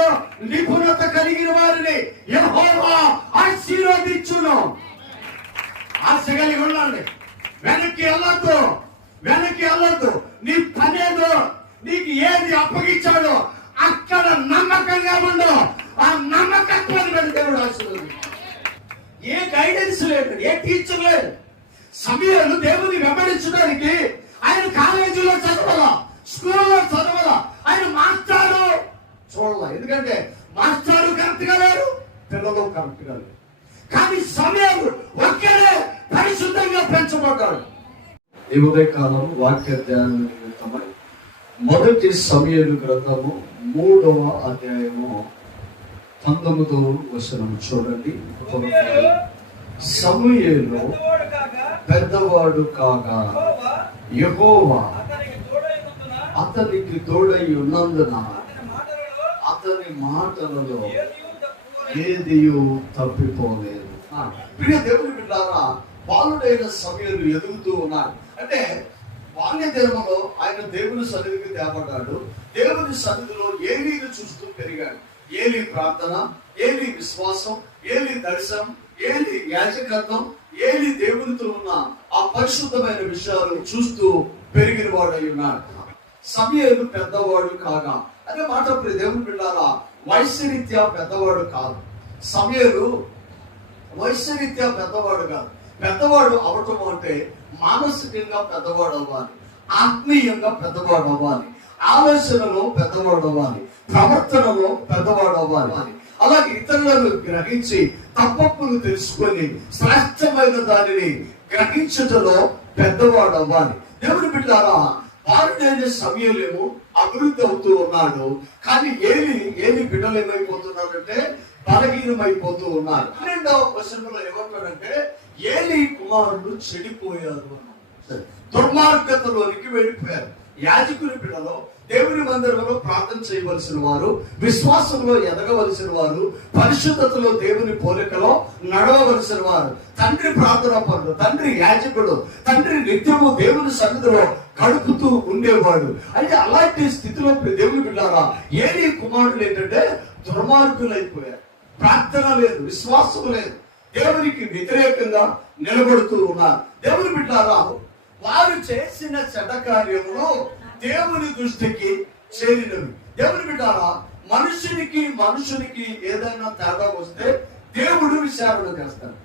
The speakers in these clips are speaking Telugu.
విషయంలో నిపుణత కలిగిన వారిని యహోవా ఆశీర్వదించును. ఆశ కలిగి ఉండాలి వెనక్కి వెళ్ళొద్దు. వెనక్కి వెళ్ళొద్దు. నీ పనేదో నీకు ఏది అప్పగించాడో అక్కడ నమ్మకంగా ఉండు. ఆ నమ్మకత్వాన్ని మీద దేవుడు ఆశీర్వదించు. ఏ గైడెన్స్ లేదు ఏ టీచర్ లేదు. సమయాలు దేవుని వెంబడించడానికి ఆయన కాలేజీలో చదవాల స్కూల్లో చదవాల ఆయన మాస్టారు చూడాల? ఎందుకంటే మాస్టారు కరెక్ట్గా లేరు పిల్లలు కరెక్ట్గా లేరు. కానీ సమయాలు ఒక్కడే పరిశుద్ధంగా పెంచబడ్డాడు. ఈ ఉదయకాలం వాక్య ధ్యానం నిమిత్తమై మొదటి సమయలు గ్రంథము మూడవ అధ్యాయము పంతొమ్మిదవ వచనం చూడండి. సమయంలో పెద్దవాడు కాగా యహోవా అతనికి తోడై ఉన్నందున అతని మాటలలో ఏదియు తప్పిపోలేదు. ప్రియ దేవుని బిడ్డారా బాలుడైన సమయంలో ఎదుగుతూ ఉన్నారు. అంటే బాల్య దినములో ఆయన దేవుని సన్నిధికి తేపడ్డాడు దేవుని సన్నిధిలో ఏలీని చూస్తూ పెరిగాడు. ఏలి ప్రార్థన ఏలి విశ్వాసం ఏలి దర్శనం ఏలి యాజకత్వం ఏలి దేవునితో ఉన్న ఆ పరిశుద్ధమైన విషయాలు చూస్తూ పెరిగిన వాడై ఉన్నాడు. సమయలు పెద్దవాడు కాగా అనే మాట ప్రియ దేవుని పిల్లారా వయస్సురీత్యా పెద్దవాడు కాదు. సమయలు వయస్సురీత్యా పెద్దవాడు కాదు. పెద్దవాడు అవటం అంటే మానసికంగా పెద్దవాడు అవ్వాలి ఆత్మీయంగా పెద్దవాడు అవ్వాలి ఆలోచనలో పెద్దవాడు అవ్వాలి ప్రవర్తనలో పెద్దవాడు అవ్వాలి. అలాగే ఇతరులను గ్రహించి తప్పప్పులు తెలుసుకొని శ్రేష్టమైన దానిని గ్రహించటంలో పెద్దవాడు అవ్వాలి. దేవుని బిడ్డారా వారుడైన సమయంలో అభివృద్ధి అవుతూ ఉన్నాడు. కానీ ఏమి ఏమి బిడ్డలు ఏమైపోతున్నారంటే బలహీనమైపోతూ ఉన్నారు పన్నెండవ వచనంలో ఏమంటాడంటే ఏలి కుమారుడు చెడిపోయారు దుర్మార్గతలోనికి వెళ్ళిపోయారు యాజకుని బిడ్డలో దేవుని మందిరంలో ప్రార్థన చేయవలసిన వారు విశ్వాసంలో ఎదగవలసిన వారు పరిశుద్ధతలో దేవుని పోలికలో నడవవలసిన వారు తండ్రి ప్రార్థన పనులు తండ్రి యాజకుడు తండ్రి నిత్యము దేవుని సన్నిధిలో గడుపుతూ ఉండేవాడు. అయితే అలాంటి స్థితిలో దేవుని బిడ్డారా ఏది కుమారుడు ఏంటంటే దుర్మార్గులైపోయారు. ప్రార్థన లేదు విశ్వాసం లేదు. దేవునికి వ్యతిరేకంగా నిలబడుతూ ఉన్నారు. దేవుని బిడ్డారా వారు చేసిన చెడ్డ కార్యంలో దేవుని దృష్టికి చేరినవి. దేవుని బిడ్డారా మనుషునికి మనుషునికి ఏదైనా తేడా వస్తే దేవుడు విచారణ చేస్తారు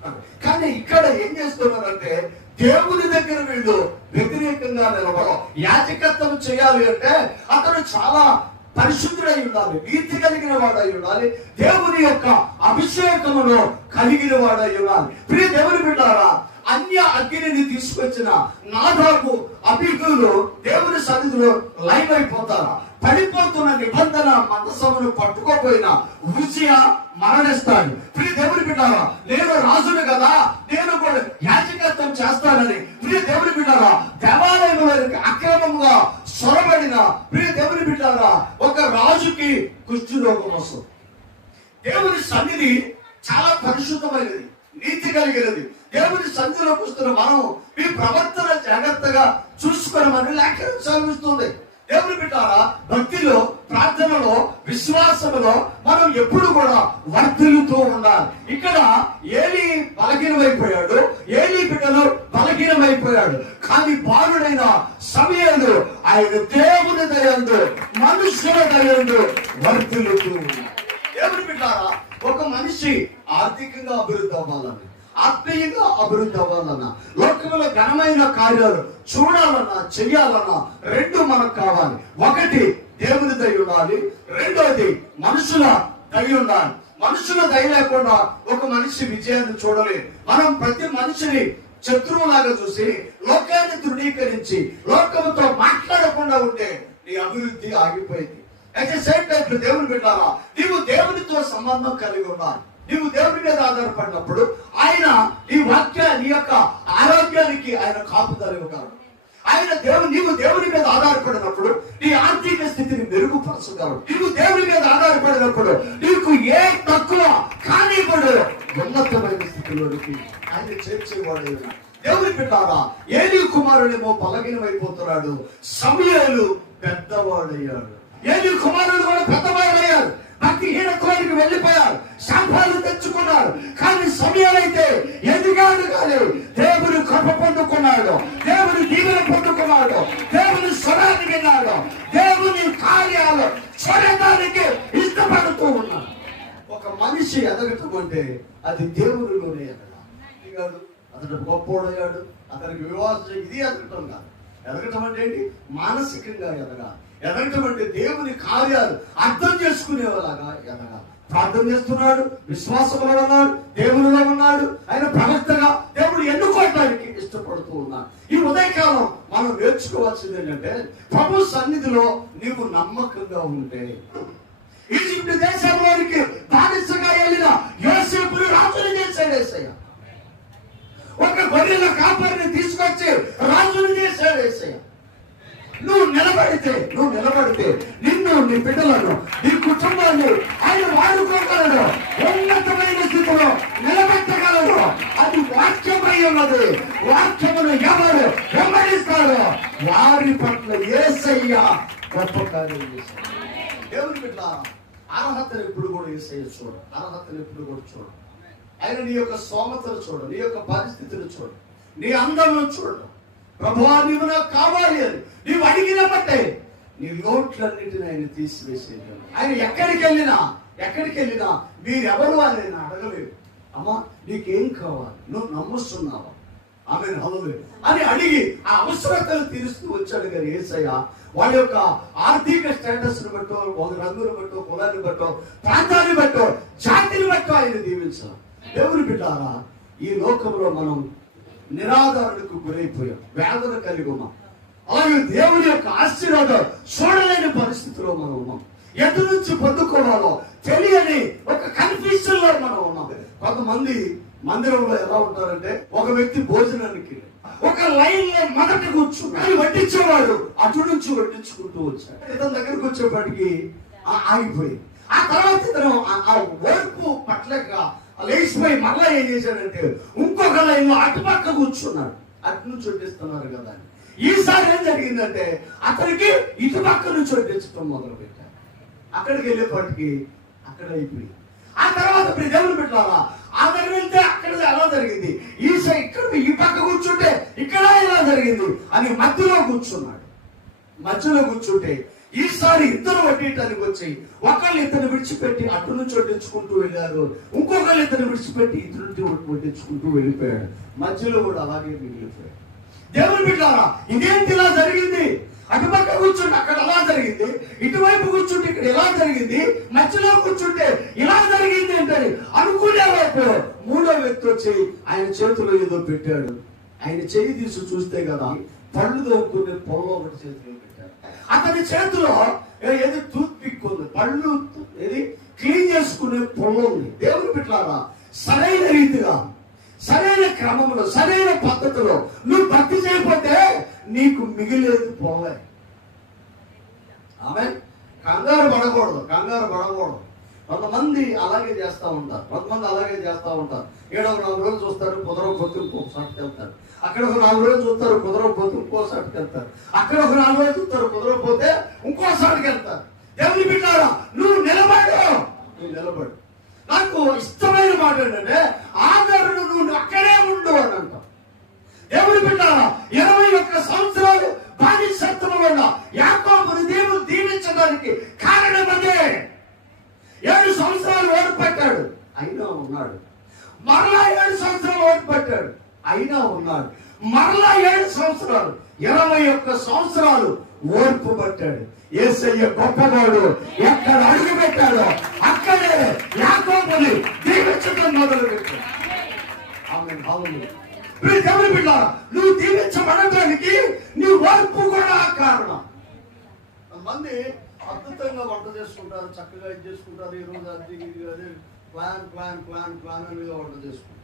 కానీ ఇక్కడ ఏం చేస్తున్నారంటే దేవుని దగ్గర వీళ్ళు వ్యతిరేకంగా నిలబడం యాజకత్వం చేయాలి అంటే అతను చాలా పరిశుద్ధుడై ఉండాలి నీతి కలిగిన వాడై ఉండాలి దేవుని యొక్క అభిషేకమును కలిగిన వాడై ఉండాలి. ప్రియ దేవుని బిడ్డారా అన్య అగ్నిని తీసుకొచ్చిన నాదాకు అభికులు దేవుని సన్నిధిలో లైవ్ అయిపోతారా? పడిపోతున్న నిబంధన మందసమును పట్టుకోపోయినా ఉచియ మరణిస్తాడు. ప్రియ దేవుని బిడ్డారా నేను రాజును కదా నేను కూడా యాజకత్వం చేస్తానని ప్రియ దేవుని బిడ్డారా దేవాలయంలో అక్రమంగా సొరబడిన ప్రియ దేవుని బిడ్డారా ఒక రాజుకి కుష్టి వస్తుంది. దేవుని సన్నిధి చాలా పరిశుద్ధమైనది నీతి కలిగినది. దేవుని సన్నిధిలోకి వస్తున్న మనం మీ ప్రవర్తన జాగ్రత్తగా చూసుకోవడమని లేఖనం సెలవిస్తుంది దేవుని బిడ్డారా భక్తిలో ప్రార్థనలో విశ్వాసములో మనం ఎప్పుడు కూడా వర్ధిల్లుతూ ఉండాలి. ఇక్కడ ఏలి బలహీనమైపోయాడు ఏలి బిడ్డలు బలహీనమైపోయాడు. కానీ బాలుడైన సమయంలో ఆయన దేవుని దయందు మనుషుల దయందు వర్ధిల్లుతూ ఉన్నాడు దేవుని బిడ్డారా ఒక మనిషి ఆర్థికంగా అభివృద్ధి అవ్వాలని ఆత్మీయంగా అభివృద్ధి అవ్వాలన్నా లోకంలో ఘనమైన కార్యాలు చూడాలన్నా చెయ్యాలన్నా రెండు మనకు కావాలి. ఒకటి దేవుని దయ ఉండాలి రెండోది మనుషుల దయ ఉండాలి. మనుషుల దయ లేకుండా ఒక మనిషి విజయాన్ని చూడలేదు మనం ప్రతి మనిషిని శత్రువులాగా చూసి లోకాన్ని తృణీకరించి లోకంతో మాట్లాడకుండా ఉంటే నీ అభివృద్ధి ఆగిపోయింది. అయితే సేమ్ టైం దేవుని పెట్టాలా నీవు దేవునితో సంబంధం కలిగి ఉండాలి. నీవు దేవుని మీద ఆధారపడినప్పుడు ఆయన నీ వాక్య నీ యొక్క ఆరోగ్యానికి ఆయన కాపుదల ఇవ్వగలడు ఆయన దేవుని నీవు దేవుని మీద ఆధారపడినప్పుడు నీ ఆర్థిక స్థితిని మెరుగుపరచగలడు నీవు దేవుని మీద ఆధారపడినప్పుడు నీకు ఏ తక్కువ కానీ కూడా ఉన్నతమైన స్థితిలోనికి ఆయన చేర్చేవాడు ఉన్నాడు. దేవుని పెట్టారా ఏలి కుమారుడేమో బలహీనమైపోతున్నాడు. సమయాలు పెద్దవాడయ్యాడు. ఏలి కుమారుడు కూడా భక్తిహీన భక్తిహీనత్వానికి వెళ్ళిపోయారు. శాపాలు తెచ్చుకున్నారు. కానీ సమయాలైతే ఎదిగాడు కానీ దేవుడు కృప పొందుకున్నాడు. దేవుడు దీవెన పొందుకున్నాడు. దేవుని స్వరాన్ని విన్నాడు. దేవుని కార్యాలు చూడటానికి ఇష్టపడుతూ ఉన్నాడు. ఒక మనిషి ఎదగటం అంటే అది దేవుడిలోనే ఎదగాలి. కాదు అతడు గొప్పోడయ్యాడు అతనికి వివాహం ఇది ఎదగటం కాదు. ఎదగటం అంటే ఏంటి? మానసికంగా ఎదగాలి. ఎదగటమంటే దేవుని కార్యాలు అర్థం చేసుకునేలాగా ఎదగాలి. ప్రార్థన చేస్తున్నాడు విశ్వాసంలో ఉన్నాడు దేవునిలో ఉన్నాడు ఆయన ప్రవక్తగా దేవుడు ఎన్నుకోవటానికి ఇష్టపడుతూ ఉన్నాడు. ఈ ఉదయకాలం మనం నేర్చుకోవాల్సింది ఏంటంటే ప్రభు సన్నిధిలో నీవు నమ్మకంగా ఉంటే. ఈజిప్ట్ దేశంలోనికి బానిసగా వెళ్ళిన యోసేపుని రాజుని చేశాడు యేసయ్య ఒక గొర్రెల కాపరిని తీసుకొచ్చి రాజుని చేశాడు యేసయ్య నువ్వు నిలబడితే నువ్వు నిలబడితే నిన్ను నీ బిడ్డలను నీ కుటుంబాన్ని ఆయన వాడుకోగలడు ఉన్నతమైన స్థితిలో నిలబెట్టగలడు అది వాక్యమై ఉన్నది వాక్యమును ఎవరు వెంబడిస్తారో వారి పట్ల ఏసయ్య గొప్ప కార్యం చేశాడు దేవుని బిడ్డ అర్హతను ఎప్పుడు కూడా ఏసయ్య చూడు ఎప్పుడు కూడా చూడు ఆయన నీ యొక్క స్తోమతను చూడు నీ యొక్క పరిస్థితిని చూడు నీ అందమును చూడు ప్రభువా నీవు నాకు కావాలి అని నీవు అడిగిన బట్టే నీ లోట్లన్నిటిని ఆయన తీసివేసేది ఆయన ఎక్కడికి వెళ్ళినా ఎక్కడికి వెళ్ళినా మీరెవరు అని నేను అడగలేదు అమ్మా నీకేం కావాలి? నువ్వు నమ్ముస్తున్నావా? ఆమె హల్లెలూయా. అని అడిగి ఆ అవసరతలు తీరుస్తూ వచ్చాడు కానీ ఏసయ్య. వాళ్ళ యొక్క ఆర్థిక స్టేటస్ను బట్టో ఒక రంగును బట్టో కులాన్ని బట్టో ప్రాంతాన్ని బట్టో జాతిని బట్టో ఆయన దీవించాలి దేవుని బిడ్డారా ఈ లోకంలో మనం నిరాధారణకు గురైపోయాం. వేదన కలిగి ఉన్నాం. అలాగే దేవుని యొక్క ఆశీర్వాదం చూడలేని పరిస్థితిలో మనం ఉన్నాం. ఎటు నుంచి పొందుకోవాలో తెలియని ఒక కన్ఫ్యూషన్లో మనం ఉన్నాం. కొంతమంది మందిరంలో ఎలా ఉంటారంటే ఒక వ్యక్తి భోజనానికి ఒక లైన్లో మొదటి కూర్చున్నాడు వడ్డించేవాడు అటు నుంచి వడ్డించుకుంటూ వచ్చాడు. ఇతని దగ్గరకు వచ్చేప్పటికి ఆ- ఆగిపోయి ఆ తర్వాత ఇతను ఆ- ఓర్పు పట్లక లేచిపోయి మళ్ళా ఏం చేశాడంటే ఇంకొక లైన్లో అటుపక్క కూర్చున్నాడు. అటు నుంచి వడ్డిస్తున్నారు కదా ఈసారి ఏం జరిగిందంటే అతనికి ఇటు పక్క నుంచి వడ్డించడం మొదలు పెట్టాడు అక్కడికి వెళ్ళేపాటికి అక్కడ అయిపోయింది. ఆ తర్వాత ఇప్పుడు దేవుని పెట్టాలా ఆ వెళ్తే అక్కడ అలా జరిగింది? ఈ ఇక్కడ ఈ పక్క కూర్చుంటే ఇక్కడ ఇలా జరిగింది అని మధ్యలో కూర్చున్నాడు. మధ్యలో కూర్చుంటే ఈసారి ఇద్దరు వడ్డీటానికి వచ్చి ఒకళ్ళు ఇతను విడిచిపెట్టి అటు నుంచి వడ్డించుకుంటూ వెళ్ళారు. ఇంకొకళ్ళు ఇతను విడిచిపెట్టి ఇటు నుంచి వడ్డించుకుంటూ వెళ్ళిపోయాడు. మధ్యలో కూడా అలాగే మిగిలిపోయాడు. దేవుని బిడ్డారా ఇదేంటి ఇలా జరిగింది? అటుపక్క కూర్చుంటే అక్కడ ఎలా జరిగింది? ఇటువైపు కూర్చుంటే ఇక్కడ ఎలా జరిగింది? మధ్యలో కూర్చుంటే ఇలా జరిగింది అంటే అనుకునే వైపు మూడో వ్యక్తి వచ్చి ఆయన చేతిలో ఏదో పెట్టాడు. ఆయన చేయి తీసి చూస్తే కదా పళ్ళు దొరుకునే పొలం ఒకటి చేతిలో పెట్టాడు. అతని చేతిలో ఏ- ఏది టూత్ పిక్ ఉంది? పళ్ళు ఏది? క్లీన్ చేసుకునే పొలం ఉంది. దేవుని బిడ్డారా సరైన రీతిగా సరైన క్రమంలో సరైన పద్ధతిలో నువ్వు భక్తి చేయకపోతే నీకు మిగిలేదు పోలే. ఆమె కంగారు పడకూడదు కంగారు పడకూడదు. కొంతమంది అలాగే చేస్తూ ఉంటారు కొంతమంది అలాగే చేస్తూ ఉంటారు. ఏడో ఒక నాలుగు రోజులు చూస్తారు కుదరం ఇంకో వెళ్తారు. అక్కడ ఒక నాలుగు రోజులు చూస్తారు కుదరం ఇంకో షాట్కి వెళ్తారు. అక్కడ ఒక నాలుగు రోజులు చూస్తారు కుదరకపోతే ఇంకో వెళ్తారు. దేవుని బిడ్డారా నువ్వు నిలబడు నువ్వు నిలబడు. నాకు ఇష్టమైన మాట ఏంటంటే ఆదరణ నువ్వు అక్కడే ఉండు అని అంటాం. దేవుని బిడ్డారా ఇరవై ఒక్క సంవత్సరాలు బానిసత్వం వల్ల యాకోబుని దేవుడు దీవించడానికి కారణం అదే ఏడు సంవత్సరాలు ఓడిపెట్టాడు అయినా ఉన్నాడు. మరలా ఏడు సంవత్సరాలు ఓడిపెట్టాడు అయినా ఉన్నాడు. మరలా ఏడు సంవత్సరాలు ఇరవై ఒక్క సంవత్సరాలు ఓర్పు పట్టాడు. ఏసయ్య గొప్పవాడు ఎక్కడ అడుగు పెట్టాడో అక్కడే యాకోబుని దీవించడం మొదలు పెట్టాడు ఆమె భావములు ప్రియ దేవుని బిడ్డ నువ్వు దీవించబడటానికి నీ వర్పు కూడా కారణం. మంది అద్భుతంగా వంట చేసుకుంటారు చక్కగా ఇది చేసుకుంటారు ఈ రోజు అది అదే. ప్లాన్ ప్లాన్ ప్లాన్ ప్లాన్ అనేది వంట చేసుకుంటారు.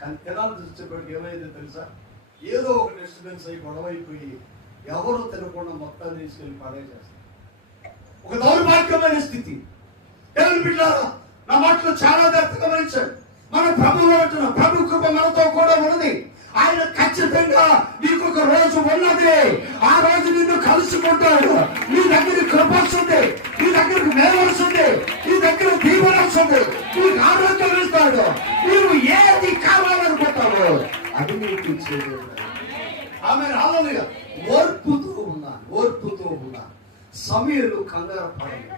కానీ తినాలి తెచ్చేప్పటికి ఏమైంది తెలుసా? ఏదో ఒక డిస్టర్బెన్స్ అయ్యి గొడవ అయిపోయి ఎవరు తినకుండా మొత్తాన్ని తీసుకెళ్ళి పడేసేస్తారు. ఒక దౌర్భాగ్యమైన స్థితి. దేవుని బిడ్డారా నా మాటలు చాలా దర్శకమైన మన ప్రభువు అంటున్నాం ప్రభు కృప మనతో కూడా ఉన్నది. ఆయన ఖచ్చితంగా నీకు ఒక రోజు ఉన్నది. ఆ రోజు నిన్ను కలుసుకుంటాడు. నీ దగ్గర కృప వస్తుంది. నీ దగ్గర మేవస్తుంది నీ దగ్గర మేలు వస్తుంది. నీకు ఆరోగ్యం ఇస్తాడు. నీవు ఏది కావాలనుకుంటావు అది నీకు ఇచ్చేది. ఆమె రాలేదు ఓర్పుతూ ఉన్నా ఓర్పుతూ ఉన్నా సమయంలో కంగారు పడలేదు.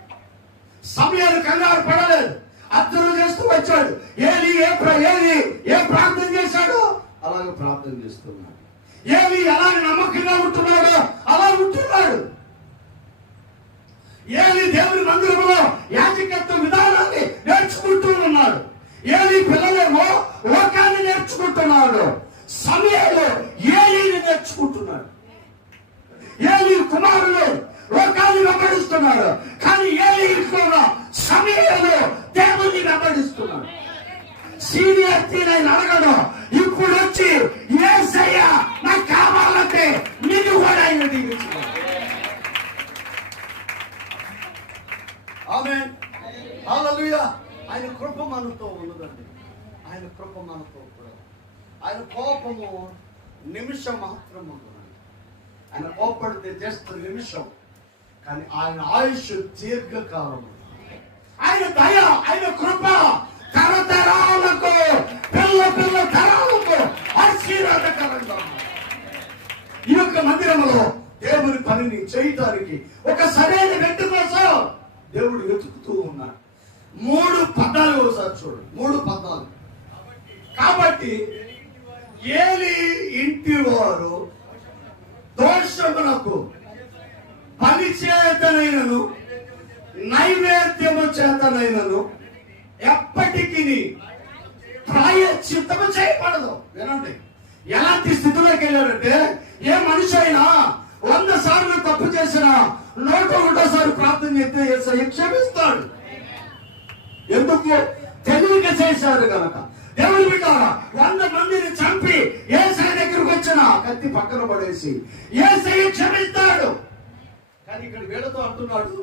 సమయాలు కంగారు పడలేదు. అర్థం చేస్తూ వచ్చాడు. ఏది ఏ ఏది ఏ ప్రార్థన చేశాడు? అలాగే ప్రార్థన చేస్తున్నాడు. ఏది ఎలాగ నమ్మకంగా ఉంటున్నాడో. అలా ఉంటున్నాడు. ఏది దేవుని మందిరంలో యాజకత్వ విధానాన్ని నేర్చుకుంటూ ఉన్నాడు. ఏది పిల్లలేమో లోకాన్ని నేర్చుకుంటున్నాడు. సమయంలో ఏలిని నేర్చుకుంటున్నాడు. ఏలి కుమారులు లోకాన్ని వెంబడిస్తున్నాడు. కానీ ఏలి ఇంట్లో సమయంలో దేవుణ్ణి వెంబడిస్తున్నాడు. సీనియర్ తీరైన అడగడు. ఇప్పుడు వచ్చి ఏ ఏసయ్య నాకు కావాలంటే నిన్ను కూడా ఆయన దీవించుకోవాలి ఆమె ఆయన కృప మనతో ఉన్నదండి. ఆయన కృప మనతో కూడా ఆయన కోపము నిమిషం మాత్రం ఉన్నదండి ఆయన కోపడితే జస్ట్ నిమిషం కానీ ఆయన ఆయుష్ దీర్ఘకాలం ఆయన దయ ఆయన కృప తరతరాలకు పిల్ల పిల్ల తరాలకు ఆశీర్వాదకరంగా ఈ యొక్క మందిరంలో దేవుని పనిని చేయటానికి ఒక సరైన వ్యక్తి కోసం దేవుడు వెతుకుతూ ఉన్నాడు మూడు పద్నాలుగు ఒకసారి చూడు మూడు పద్నాలుగు. కాబట్టి ఏలి ఇంటి వారు దోషమునకు పని చేతనైనను నైవేద్యము చేతనైనను ఎప్పటికీ ప్రాయశ్చిత్తము చేయబడదు. వినండి. ఎలాంటి స్థితిలోకి వెళ్ళాడంటే ఏ మనిషి అయినా వంద సార్లు తప్పు చేసినా నూట ఒకటోసారి ప్రార్థన చేస్తే యేసయ్య క్షమిస్తాడు. ఎందుకు? తెలివిక చేశారు కనుక దేవుని బిడ్డారా వంద మందిని చంపి ఏసై దగ్గరకు వచ్చిన కత్తి పక్కన పడేసి ఏసయ్య క్షమిస్తాడు. కానీ ఇక్కడ వీళ్ళతో అంటున్నాడు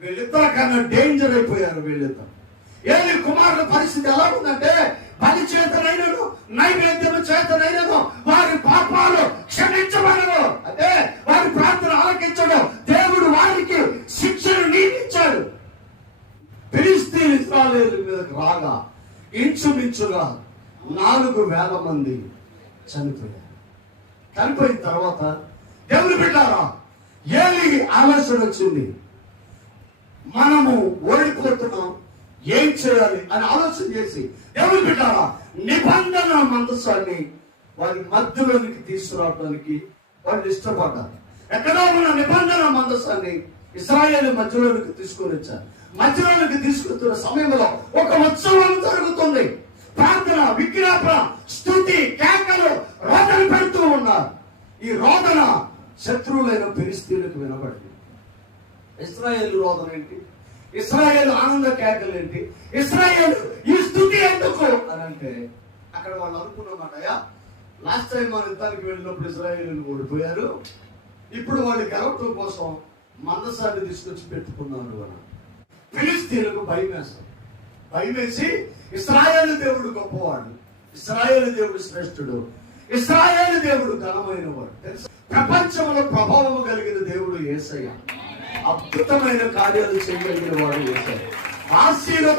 వీళ్ళిద్దరు కన్నా డేంజర్ అయిపోయారు వీళ్ళిద్దరు. ఏది కుమారుల పరిస్థితి ఎలా ఉందంటే బలి చేతనైనను నైవేద్యము చేతనైనను వారి పాపాలు క్షమించబడను. అంటే వారి ప్రార్థన ఆలకించడం దేవుడు వారికి శిక్షను నియమించాడు ఫిలిస్తీన్ ఇస్రాయేలు మీదకి రాగా ఇంచుమించుగా నాలుగు వేల మంది చనిపోయారు. చనిపోయిన తర్వాత దేవుడు బిడ్డారా ఏలి ఆలోచన వచ్చింది మనము ఓడిపోతున్నాం ఏం చేయాలి అని ఆలోచన చేసి ఎవరు పెట్టాలా నిబంధన మందస్సాన్ని వారి మధ్యలోనికి తీసుకురావడానికి వాళ్ళు ఇష్టపడ్డారు. ఎక్కడో ఉన్న నిబంధన మందస్సాన్ని ఇస్రాయేల్ మధ్యలోనికి తీసుకొని వచ్చారు. మధ్యలోనికి తీసుకొస్తున్న సమయంలో ఒక ఉత్సవం జరుగుతుంది. ప్రార్థన విజ్ఞాపన స్థుతి కేకలు రోదన పెడుతూ ఉన్నారు. ఈ రోదన శత్రువులైన ఫిలిస్తీన్లకు వినబడింది ఇస్రాయేల్ రోదన ఏంటి? ఇస్రాయేల్ ఆనంద కేకలు ఏంటి? ఇస్రాయేల్ ఈ స్థుతి ఎందుకు? అని అంటే అక్కడ వాళ్ళు అనుకున్నమాట లాస్ట్ టైం మన యుద్ధానికి వెళ్ళినప్పుడు ఇస్రాయేల్ ఓడిపోయారు ఇప్పుడు వాళ్ళు గెలవటం కోసం మందసాన్ని తీసుకొచ్చి పెట్టుకున్నారు అని ఫిలిస్తీన్లకు భయం వేశారు భయం వేసి ఇస్రాయేల్ దేవుడు గొప్పవాడు ఇస్రాయేల్ దేవుడు శ్రేష్ఠుడు ఇస్రాయేల్ దేవుడు ఘనమైన వాడు తెలుసా? ప్రపంచంలో ప్రభావం కలిగిన దేవుడు ఏసయ్య. అద్భుతమైన కార్యాలు చేయగలిగిన వాడు ఏసయ్య.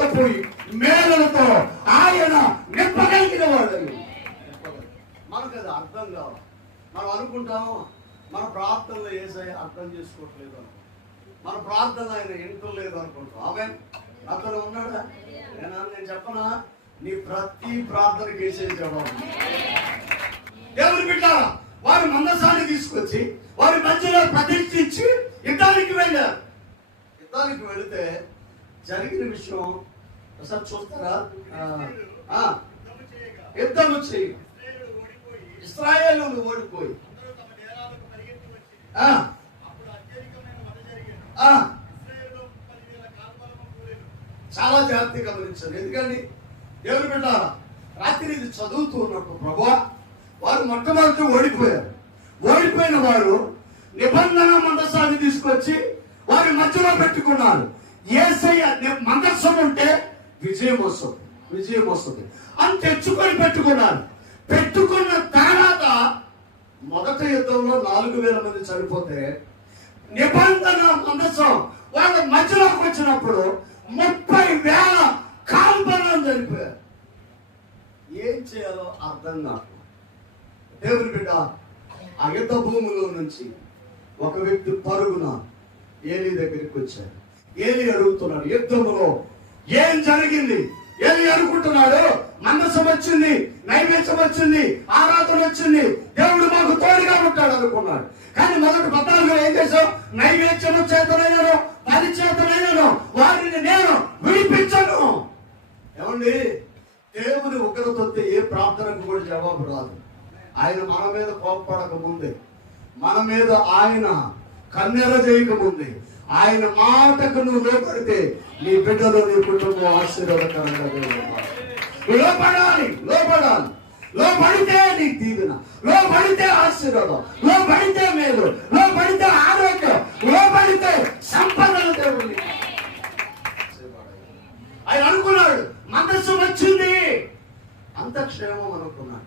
పోయి మేధలతో ఆయన నింపగలిగిన వాడు. మనకు అది అర్థం కావాలి. మనం అనుకుంటాము? మన ప్రార్థనలో ఏసై అర్థం చేసుకోవట్లేదు అనుకుంటాం. మన ప్రార్థన ఆయన వింటలేదు అనుకుంటాం. ఆమె అతను ఉన్నాడా? నేను? నేను చెప్పనా? నీ ప్రతి ప్రార్థనకి వేసే జవాబు. దేవుని బిడ్డారా వారు మందసాన్ని తీసుకొచ్చి వారి మధ్యలో ప్రతిష్ఠించి యుద్ధానికి వెళ్ళారు. యుద్ధానికి వెళితే జరిగిన విషయం ఒకసారి చూస్తారా? ఆ, ఆ, యుద్ధము చేయి ఇస్రాయేల్ ఓడిపోయి. ఆ, ఆ, చాలా జాగ్రత్తగా గమనించారు ఎందుకండి దేవుని బిడ్డ రాత్రి ఇది చదువుతూ ఉన్నప్పుడు ప్రభా వారు మొట్టమొదటి ఓడిపోయారు. ఓడిపోయిన వారు నిబంధన మందస్సాన్ని తీసుకొచ్చి వారి మధ్యలో పెట్టుకున్నారు. ఏసయ్య మందస్సం ఉంటే విజయం వస్తుంది. విజయం వస్తుంది. అని తెచ్చుకొని పెట్టుకున్నారు. పెట్టుకున్న తర్వాత మొదటి యుద్ధంలో నాలుగు వేల మంది చనిపోతే నిబంధన మందస్సం వాళ్ళ మధ్యలోకి వచ్చినప్పుడు ముప్పై వేల కాల్పనం చనిపోయారు ఏం చేయాలో అర్థం కాదు దేవుని బిడ్డ ఆ యుద్ధ భూమిలో నుంచి ఒక వ్యక్తి పరుగున ఏలి దగ్గరికి వచ్చాడు. ఏలి అడుగుతున్నాడు యుద్ధములో ఏం జరిగింది? ఏలి అనుకుంటున్నాడు మందసం వచ్చింది నైవేద్యం వచ్చింది ఆరాధన వచ్చింది దేవుడు మాకు తోడుగా ఉంటాడు అనుకున్నాడు. కానీ మొదటి పద్నాలుగులో ఏం చేశావు? నైవేద్యము చేతనైనను పది చేతనైనను వారిని నేను విడిపించను. ఏమండి? దేవుని ఉగ్రత వస్తే ఏ ప్రార్థనకు కూడా జవాబు రాదు. ఆయన మన మీద కోప్పడక ముందే మన మీద ఆయన కన్నెర చేయకముందే. ఆయన మాటకు నువ్వు లోపడితే నీ బిడ్డలు నీ కుటుంబం ఆశీర్వాదకరంగా లోపడాలి లోపడాలి లోపడితే నీ దీవెన లోపడితే ఆశీర్వాదం లోపడితే మేలు లోపడితే ఆరోగ్యం లోపడితే సంపదలు దేవుడి ఆయన అనుకున్నాడు మందస్సు వచ్చింది. అంత క్షేమం అనుకున్నాడు.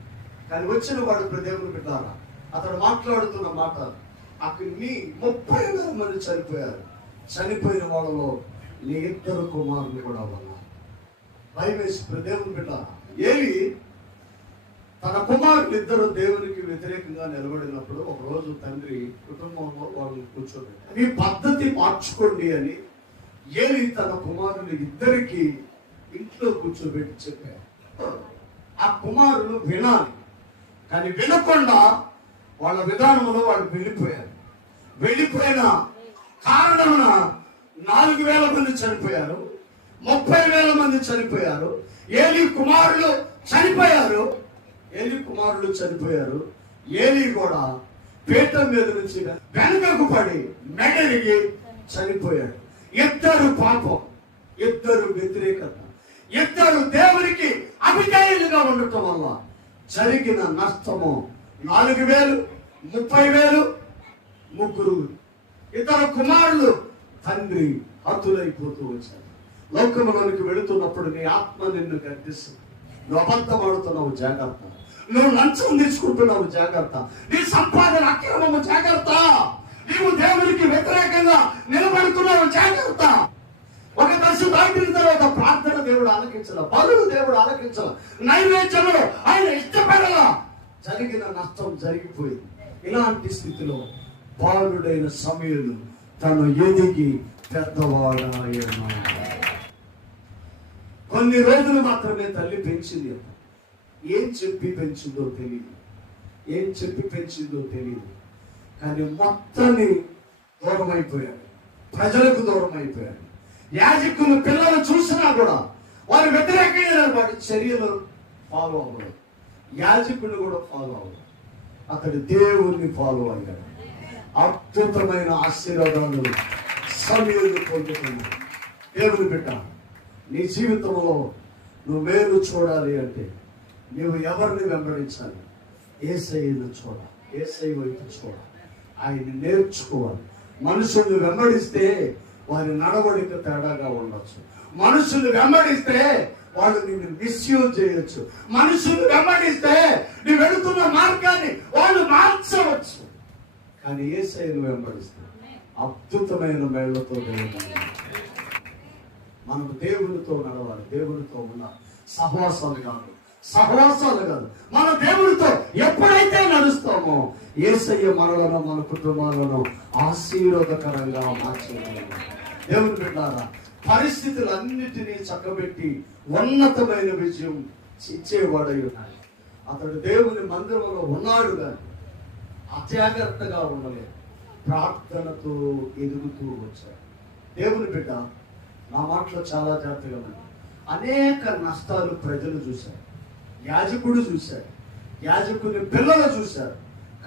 కానీ వచ్చిన వాడు ఇప్పుడు దేవుని బిడ్డారా అతడు మాట్లాడుతున్న మాట అక్కడ నీ ముప్పై వేల మంది చనిపోయారు. చనిపోయిన వాళ్ళలో నీ ఇద్దరు కుమారులు కూడా వల్ల భయమేసి ఇప్పుడు దేవుని బిడ్డ ఏలి తన కుమారులు ఇద్దరు దేవునికి వ్యతిరేకంగా నిలబడినప్పుడు ఒక రోజు తండ్రి కుటుంబంలో వాళ్ళని కూర్చోబెట్టారు ఈ పద్ధతి మార్చుకోండి అని ఏలి తన కుమారులు ఇద్దరికి ఇంట్లో కూర్చోబెట్టి చెప్పారు. ఆ కుమారులు వినాలి. కానీ వినకుండా వాళ్ళ విధానంలో వాళ్ళు వెళ్ళిపోయారు. వెళ్ళిపోయిన కారణమున నాలుగు వేల మంది చనిపోయారు ముప్పై వేల మంది చనిపోయారు ఏలి కుమారులు చనిపోయారు ఏలి కుమారులు చనిపోయారు ఏలి కూడా పీఠం మీద నుంచి వెనుకకు పడి మెడలిగి చనిపోయాడు. ఇద్దరు పాపం ఇద్దరు వ్యతిరేకత ఇద్దరు దేవునికి అభిజయులుగా ఉండటం వల్ల జరిగిన నష్టము నాలుగు వేలు ముప్పై వేలు ముగ్గురు ఇతర కుమారులు తండ్రి హతులైపోతూ వచ్చారు. లోకంలోనికి వెళుతున్నప్పుడు నీ ఆత్మ నిన్ను గర్తిస్తుంది నువ్వు అబద్ధం ఆడుతున్నావు జాగ్రత్త. నువ్వు లంచం తీసుకుంటున్నావు జాగ్రత్త. నీ సంపాదన అక్రమము జాగ్రత్త. నీవు దేవునికి వ్యతిరేకంగా నిలబడుతున్నావు జాగ్రత్త. ఒక దశ తర్వాత ప్రార్థన దేవుడు ఆలకించాల బరువు దేవుడు ఆలకించాల. నైవేద్యంలో ఆయన ఇష్టపడలా. జరిగిన నష్టం జరిగిపోయింది. ఇలాంటి స్థితిలో బాలుడైన సమయంలో తను ఎదిగి పెద్దవాడాయన. కొన్ని రోజులు మాత్రమే తల్లి పెంచింది ఏం చెప్పి పెంచిందో తెలియదు. ఏం చెప్పి పెంచిందో తెలియదు. కానీ మొత్తాన్ని దూరం అయిపోయాడు ప్రజలకు దూరం అయిపోయాడు యాజకులు పిల్లలు చూసినా కూడా వారు వ్యతిరేకమైన వారి చర్యలు ఫాలో అవ్వలేదు. యాజకులు కూడా ఫాలో అవ్వడం అతడు దేవుణ్ణి ఫాలో అయ్యాడు. అద్భుతమైన ఆశీర్వాదాలు సమయంలో పొందుతున్నాడు దేవుని బిడ్డ నీ జీవితంలో నువ్వు మేలు చూడాలి అంటే నువ్వు ఎవరిని వెంబడించాలి? ఏసైను చూడాలి. ఏసై వైపు చూడాలి. ఆయన నేర్చుకోవాలి. మనుషుల్ని వెంబడిస్తే వారి నడవడిక తేడాగా ఉండొచ్చు. మనుషులు వెంబడిస్తే వాళ్ళు నిన్ను మిస్యూజ్ చేయొచ్చు. మనుషులు వెంబడిస్తే నీ వెళుతున్న మార్గాన్ని వాళ్ళు మార్చవచ్చు. కానీ ఏసైను వెంబడిస్తే అద్భుతమైన మేళ్ళతో మనకు మనం దేవునితో నడవాలి దేవునితో ఉన్న సహవాసాలు కాదు సహవాసాలు కాదు. మన దేవుడితో ఎప్పుడైతే నడుస్తామో ఏసయ్య మనలను మన కుటుంబాలను ఆశీర్వాదకరంగా మార్చగలము దేవుని బిడ్డారా పరిస్థితులన్నిటినీ చక్కబెట్టి ఉన్నతమైన విజయం ఇచ్చేవాడై ఉన్నాడు. అతడు దేవుని మందిరంలో ఉన్నాడు కానీ అజాగ్రత్తగా ఉండలేదు. ప్రార్థనతో ఎదుగుతూ వచ్చాడు. దేవుని బిడ్డ నా మాటలో చాలా జాగ్రత్తగా ఉంది అనేక నష్టాలు ప్రజలు చూశారు. యాజకుడు చూశారు యాజకుని పిల్లలు చూశారు.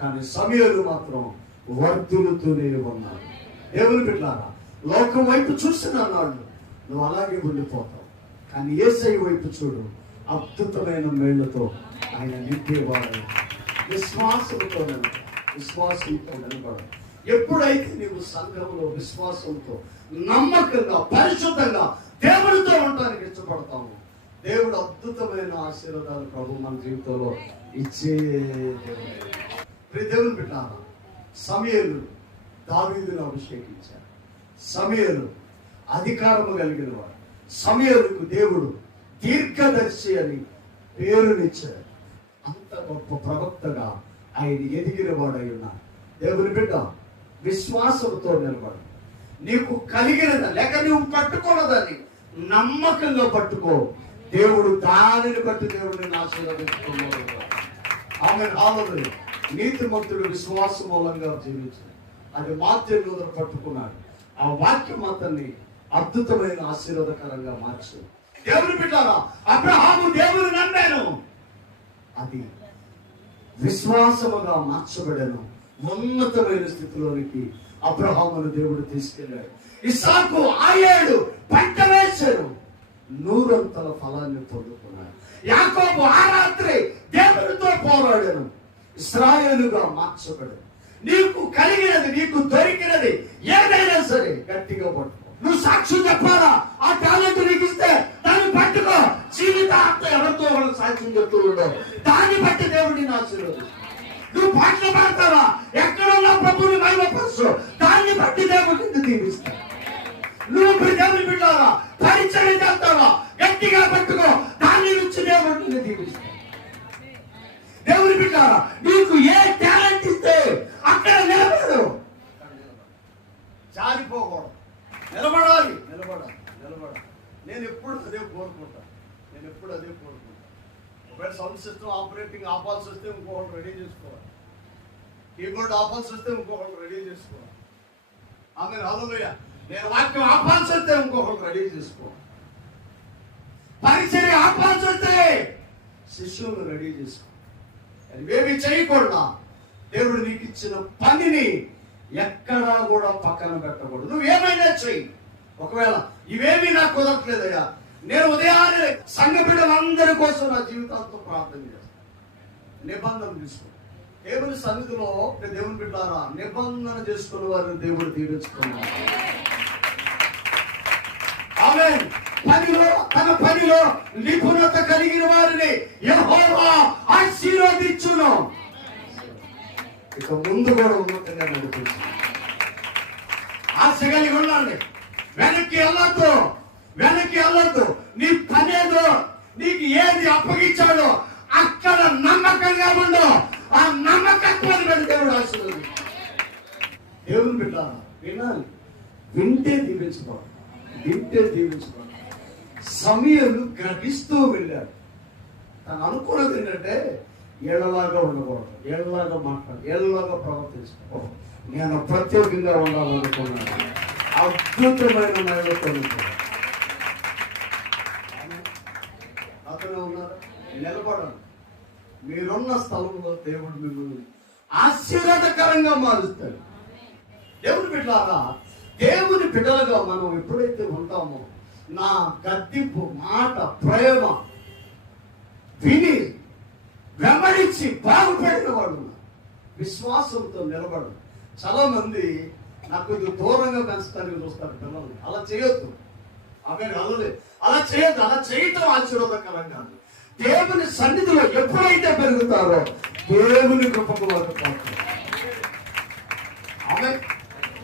కానీ సమయాలు మాత్రం వర్ధులుతూనే ఉన్నారు. దేవుని బిడ్డారా లోకం వైపు చూస్తున్నాను వాళ్ళు నువ్వు అలాగే ఉండిపోతావు. కానీ ఏసై వైపు చూడు. అద్భుతమైన మేళ్ళతో ఆయన నింపేవాడు. విశ్వాసంతో విశ్వాసంతో నిలబడు. ఎప్పుడైతే నీవు సంఘంలో విశ్వాసంతో నమ్మకంగా పరిశుద్ధంగా దేవుడితో ఉండడానికి ఇష్టపడతాము దేవుడు అద్భుతమైన ఆశీర్వాదాలు ప్రభు మన జీవితంలో ఇచ్చే దేవుడు. దేవుని బిడ్డారా సమయలు దావీదును అభిషేకించారు. సమయలు అధికారము కలిగిన వాడు సమయలకు దేవుడు దీర్ఘదర్శి అని పేరునిచ్చాడు. అంత గొప్ప ప్రవక్తగా ఆయన ఎదిగిన వాడై ఉన్నాడు. దేవుని బిడ్డ విశ్వాసంతో నిలబడు. నీకు కలిగినదా లేక నువ్వు పట్టుకున్నదాన్ని నమ్మకంగా పట్టుకో. దేవుడు దానిని బట్టి దేవుడిని ఆశీర్వదించుకున్నాడు. ఆమె ఆలోచన నీతిమంతుడు విశ్వాస మూలంగా జీవించాడు. అది మాత్రం పట్టుకున్నాడు. ఆ వాక్యం అతన్ని అద్భుతమైన ఆశీర్వాదకరంగా మార్చు. దేవుని బిడ్డారా అబ్రహాము దేవుని నమ్మాను. అది విశ్వాసముగా మార్చబడను. ఉన్నతమైన స్థితిలోనికి అబ్రహామును దేవుడు తీసుకెళ్ళాడు. ఇసాకు ఆయాడు పంట వేశాడు. నూరంతల ఫలాన్ని పొందుకున్నాడు. యాకోబు ఆ రాత్రి దేవునితో పోరాడాను ఇస్రాయేలుగా మార్చబడు నీకు కలిగినది నీకు దొరికినది ఏదైనా సరే గట్టిగా పట్టుకో. నువ్వు సాక్షి చెప్పాలా? ఆ టాలెంట్ నీకు ఇస్తే దాన్ని పట్టుకో. జీవితాంతం ఎవరితో వాళ్ళు సాక్ష్యం చెప్తూ ఉండవు. దాన్ని బట్టి దేవుడిని ఆశీర్వదిస్తాడు నువ్వు పాటలు పాడతావా? ఎక్కడున్నా ప్రభుని మైమపరచు దాన్ని బట్టి దేవుడు నిన్ను దీవిస్తాడు. నువ్వు ఇప్పుడు దేవుని బిడ్డారా పరిచయం చేస్తావా? గట్టిగా పట్టుకో. దాన్ని నుంచి దేవుడు నిన్ను దీవిస్తాడు. దేవుని బిడ్డారా నీకు ఏ టాలెంట్ ఇస్తే అక్కడ నిలబడదు జారిపోకూడదు. నిలబడాలి. నిలబడాలి. నిలబడాలి. నేను ఎప్పుడు అదే కోరుకుంటా. నేను ఎప్పుడు అదే కోరుకుంటా. ఒకవేళ సౌండ్ సిస్టమ్ ఆపరేటింగ్ ఆపాల్సి వస్తే ఇంకొకటి రెడీ చేసుకోవాలి. కీబోర్డ్ ఆపాల్సి వస్తే ఇంకొకటి రెడీ చేసుకోవాలి. ఆమె హలోయ నేను వాక్యం ఆపాల్సి వస్తే ఇంకొకటి రెడీ చేసుకోవాలి. పరిచర్య ఆపాల్సి వస్తే శిష్యులను రెడీ చేసుకో ఇవేమి చేయకూడదా? దేవుడు నీకు ఇచ్చిన పనిని ఎక్కడా కూడా పక్కన పెట్టకూడదు. నువ్వు ఏమైనా చెయ్యి. ఒకవేళ ఇవేమీ నాకు కుదరట్లేదయ్యా నేను ఉదయాన్నే సంఘ బిడ్డలందరి కోసం నా జీవితాలతో ప్రార్థన చేస్తాను. నిబంధన తీసుకో. దేవుని సన్నిధిలో దేవుని బిడ్డారా నిబంధన చేసుకున్న వారిని దేవుడు తీర్చుకున్నాడు ఆమె పనిలో తన పనిలో నిపుణత కలిగిన వారిని యెహోవా ఆశీర్వదించును. ఇక ముందు కూడా ఉన్నతంగా నడిపించు. ఆశ కలిగి ఉండండి వెనక్కి వెళ్ళొద్దు. వెనక్కి వెళ్ళొద్దు. నీ పనేదో నీకు ఏది అప్పగించాడో అక్కడ నమ్మకంగా ఉండు. ఆ నమ్మకత్వాన్ని బట్టి దేవుడు ఆశీర్వదించు. దేవుని బిడ్డ వినాలి. వింటే దీవించబడు. వింటే దీవించబడు. సమయంలో గ్రహిస్తూ వెళ్ళాడు తను అనుకున్నది ఏంటంటే ఏళ్ళలాగా ఉండకూడదు. ఏళ్ళలాగా మాట్లాడు. ఏళ్ళలాగా ప్రవర్తించకూడదు నేను ప్రత్యేకంగా ఉండాలనుకున్నాను. అద్భుతమైన మహిళతో అతను ఉన్నారు. నిలబడండి మీరున్న స్థలంలో దేవుడు మిమ్మల్ని ఆశీర్వాదకరంగా మారుస్తాడు. దేవుని బిడ్డలారా దేవుని బిడ్డలుగా మనం ఎప్పుడైతే ఉంటామో నా గద్దింపు మాట ప్రేమ విని వెంబడించి బాగుపడిన వాడు. విశ్వాసంతో నిలబడు. చాలా మంది నాకు ఇది దూరంగా పెంచడానికి చూస్తారు పిల్లలు. అలా చేయొద్దు. ఆమె అలలే అలా చేయొద్దు. అలా చేయటం ఆశీర్వాదకరం కాదు. దేవుని సన్నిధిలో ఎప్పుడైతే పెరుగుతారో దేవుని కృపకు వారు ఆమె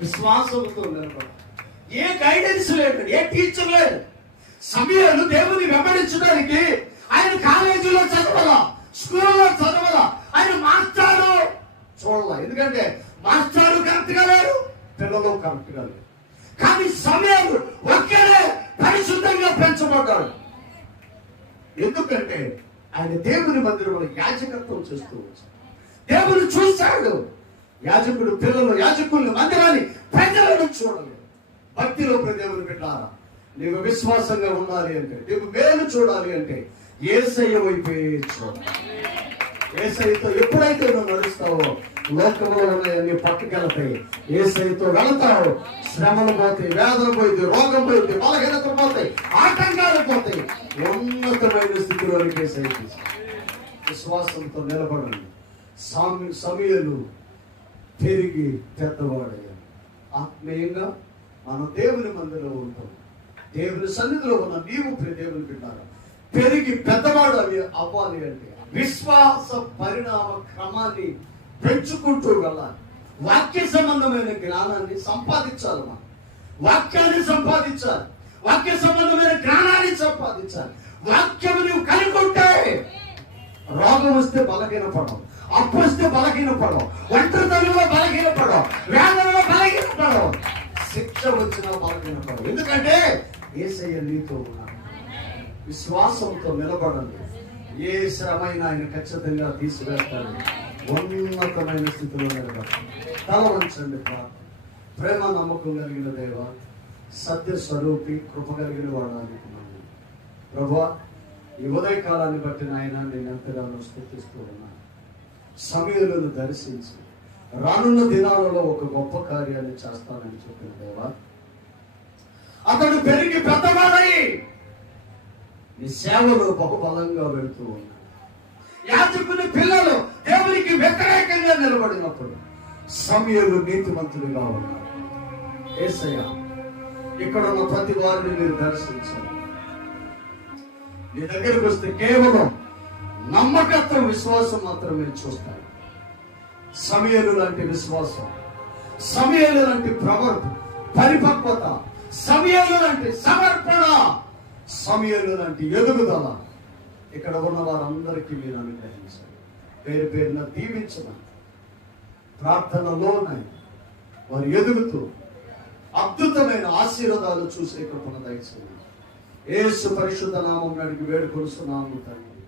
విశ్వాసంతో నిలబడు. ఏ గైడెన్స్ లేదు. ఏ టీచర్ లేదు. సమయాలు దేవుని వెంబడించడానికి ఆయన కాలేజీలో చదవాలా? స్కూల్లో చదవాల. ఆయన మాస్టారు. చూడాల. ఎందుకంటే మాస్టారు కరెక్ట్గా లేరు పిల్లలు కరెక్ట్గా లేరు. కానీ సమయం ఒక్కరే పరిశుద్ధంగా పెంచబడ్డాడు. ఎందుకంటే ఆయన దేవుని మందిరంలో యాజకత్వం చేస్తూ వచ్చాడు. దేవుడు చూశాడు. యాజకుడు పిల్లలు యాజకులు మందిరాన్ని ప్రజలను చూడలేదు. భక్తిలో దేవుని పెట్టారా నీవు విశ్వాసంగా ఉండాలి అంటే నీవు మేలు చూడాలి అంటే ఏసయ్య వైపే చూడాలి ఏసైతో ఎప్పుడైతే నువ్వు నడుస్తావో లోకంలో ఉన్నాయని పట్టుకెళ్తాయి ఏసైతో వెళతావు. శ్రమలు పోతాయి వేదన పోయింది రోగం పోయింది బలహీనత పోతాయి ఆటంకాలు పోతాయి. ఉన్నతమైన స్థితిలోనికి ఏసై విశ్వాసంతో నిలబడండి. సామ్య సమయలు తిరిగి పెద్దవాడయ్యాను ఆత్మీయంగా మనం దేవుని మందిలో ఉంటాం. దేవుని సన్నిధిలో ఉన్న నీవు ప్రియ దేవుని బిడ్డారా. పెరిగి పెద్దవాడు అవి అవ్వాలి అంటే విశ్వాస పరిణామ క్రమాన్ని పెంచుకుంటూ వెళ్ళాలి. వాక్య సంబంధమైన జ్ఞానాన్ని సంపాదించాలి మనం. వాక్యాన్ని సంపాదించాలి. వాక్య సంబంధమైన జ్ఞానాన్ని సంపాదించాలి. వాక్యము నువ్వు కలిగి రోగం వస్తే బలహీనపడవు అప్పు వస్తే బలహీనపడవు ఒంటరితనంలో బలహీనపడవు వేదనలో బలహీనపడవు. శిక్ష వచ్చినా బలహీనపడవు. ఎందుకంటే ఏసయ్య నీతో ఉన్నా విశ్వాసంతో నిలబడండి. ఏ శ్రమైన ఆయన ఖచ్చితంగా తీసుకెళ్తాడు ఉన్నతమైన స్థితిలో నిలబడండి. తల వంచండి ప్రేమ నమ్మకం కలిగిన దేవ సత్య స్వరూపి కృప కలిగిన వాడాలి ప్రభా ఈ ఉదయకాలాన్ని బట్టి నాయన నేను ఎంతగానో స్థుతిస్తూ ఉన్నాను. సమయంలో దర్శించి రానున్న దినాలలో ఒక గొప్ప కార్యాన్ని చేస్తానని చెప్పిన దేవా అతడు పెరిగి పెద్దవాడై నీ సేవలో బహుబలంగా వెళుతూ ఉన్నాడు యాజకుని పిల్లలు దేవునికి వ్యతిరేకంగా నిలబడినప్పుడు సమయంలో నీతిమంతుడిగా ఉన్నారు. ఏసయ్య ఇక్కడ ఉన్న ప్రతి వారిని మీరు దర్శించాలి నీ దగ్గరికి వస్తే కేవలం నమ్మకత్వం విశ్వాసం మాత్రమే చూస్తాను సమయలు లాంటి విశ్వాసం సమయలు లాంటి ప్రవర్ పరిపక్వత సమయలు లాంటి సమర్పణ సమయంలో లాంటి ఎదుగుదల ఇక్కడ ఉన్న వారందరికీ మీరు అనుగ్రహించండి పేరు పేరున దీవించమని ప్రార్థనలోనే వారు ఎదుగుతూ అద్భుతమైన ఆశీర్వాదాలు చూసే కృపణ దయచేయండి. ఏసు పరిశుద్ధ నామం నడికి వేడుకొలుస్తున్నాము తండ్రి.